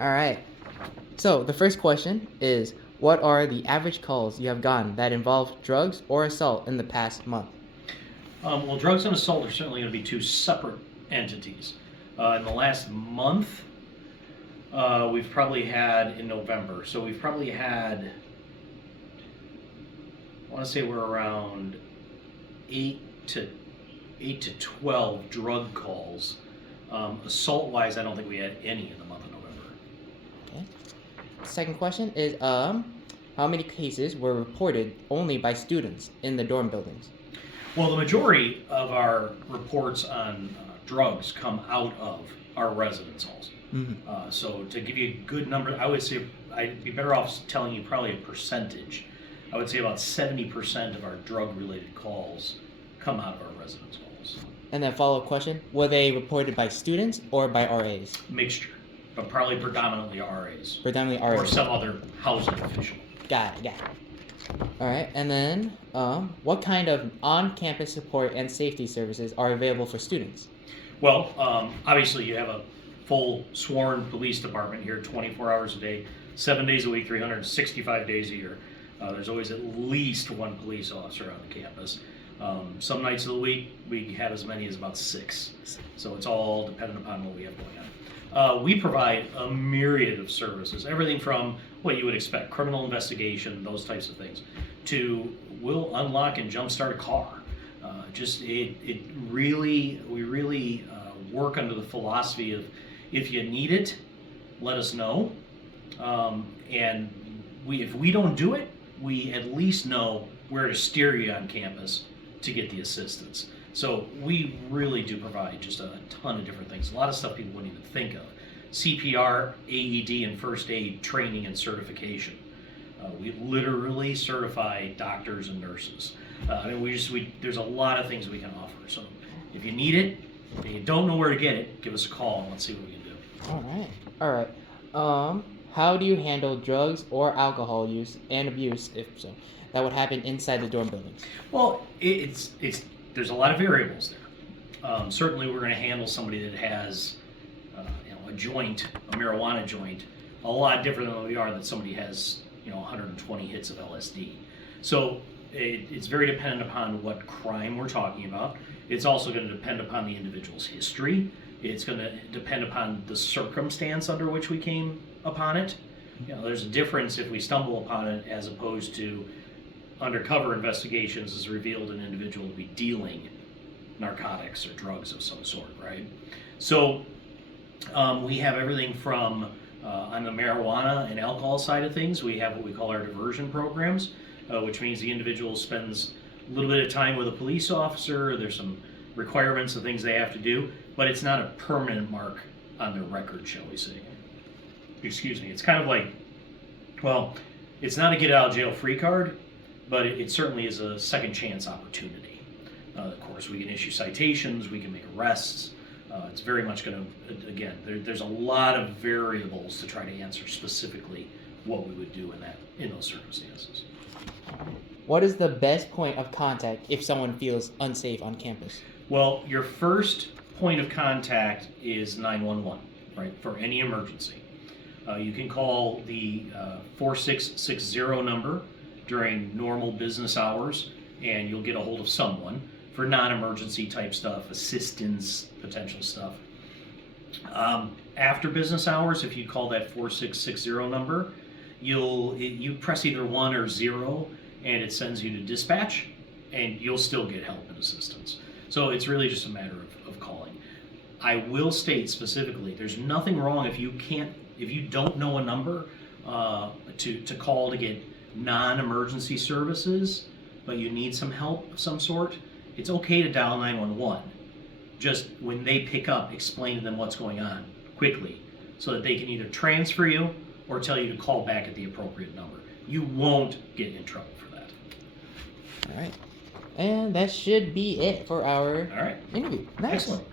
All right. So the first question is, what are the average calls you have gotten that involve drugs or assault in the past month? Well, drugs and assault are certainly going to be two separate entities. In the last month, we've probably had in November, so we've probably had, I want to say we're around 8 to 12 drug calls. Assault-wise, I don't think we had any in the month of November. Okay. Second question is, how many cases were reported only by students in the dorm buildings? Well, the majority of our reports on drugs come out of our residence halls. So to give you a good number, I would say I'd be better off telling you probably a percentage. I would say about 70% of our drug-related calls come out of our residence halls. And then follow-up question, were they reported by students or by RAs? Mixture, but probably predominantly RAs. Predominantly Or RAs. some other housing official. Got it. All right, and then what kind of on-campus support and safety services are available for students? Well, obviously you have a full sworn police department here 24 hours a day, 7 days a week, 365 days a year. There's always at least one police officer on the campus. Some nights of the week we have as many as about 6. So it's all dependent upon what we have going on. We provide a myriad of services, everything from what you would expect, criminal investigation, those types of things, to we'll unlock and jumpstart a car. We really work under the philosophy of if you need it, let us know. And if we don't do it, we at least know where to steer you on campus to get the assistance. So we really do provide just a ton of different things. A lot of stuff people wouldn't even think of. CPR, AED, and first aid training and certification. We literally certify doctors and nurses. There's a lot of things we can offer. So if you need it and you don't know where to get it, give us a call and let's see what we can do. All right. How do you handle drugs or alcohol use and abuse, if so, that would happen inside the dorm buildings? Well, there's a lot of variables there. Certainly, we're going to handle somebody that has a joint, a marijuana joint, a lot different than we are that somebody has 120 hits of LSD. So it's very dependent upon what crime we're talking about. It's also going to depend upon the individual's history. It's going to depend upon the circumstance under which we came upon it. There's a difference if we stumble upon it as opposed to undercover investigations has revealed an individual to be dealing narcotics or drugs of some sort, right? So we have everything from on the marijuana and alcohol side of things, we have what we call our diversion programs, which means the individual spends a little bit of time with a police officer. There's some requirements and things they have to do, but it's not a permanent mark on their record, shall we say. Excuse me. It's kind of like, well, it's not a get out of jail free card, but it certainly is a second chance opportunity. Of course, we can issue citations, we can make arrests. It's very much going to, again, there's a lot of variables to try to answer specifically what we would do in those circumstances. What is the best point of contact if someone feels unsafe on campus? Well, your first point of contact is 911, right, for any emergency. You can call the 4660 number during normal business hours, and you'll get a hold of someone for non-emergency type stuff, assistance, potential stuff. After business hours, if you call that 4660 number, you press either 1 or 0, and it sends you to dispatch, and you'll still get help and assistance. So it's really just a matter of calling. I will state specifically, there's nothing wrong if you don't know a number to call to get non-emergency services, but you need some help of some sort. It's okay to dial 911. Just when they pick up, explain to them what's going on quickly so that they can either transfer you or tell you to call back at the appropriate number. You won't get in trouble for that. All right. And that should be it for our All right. interview. Nice. Excellent.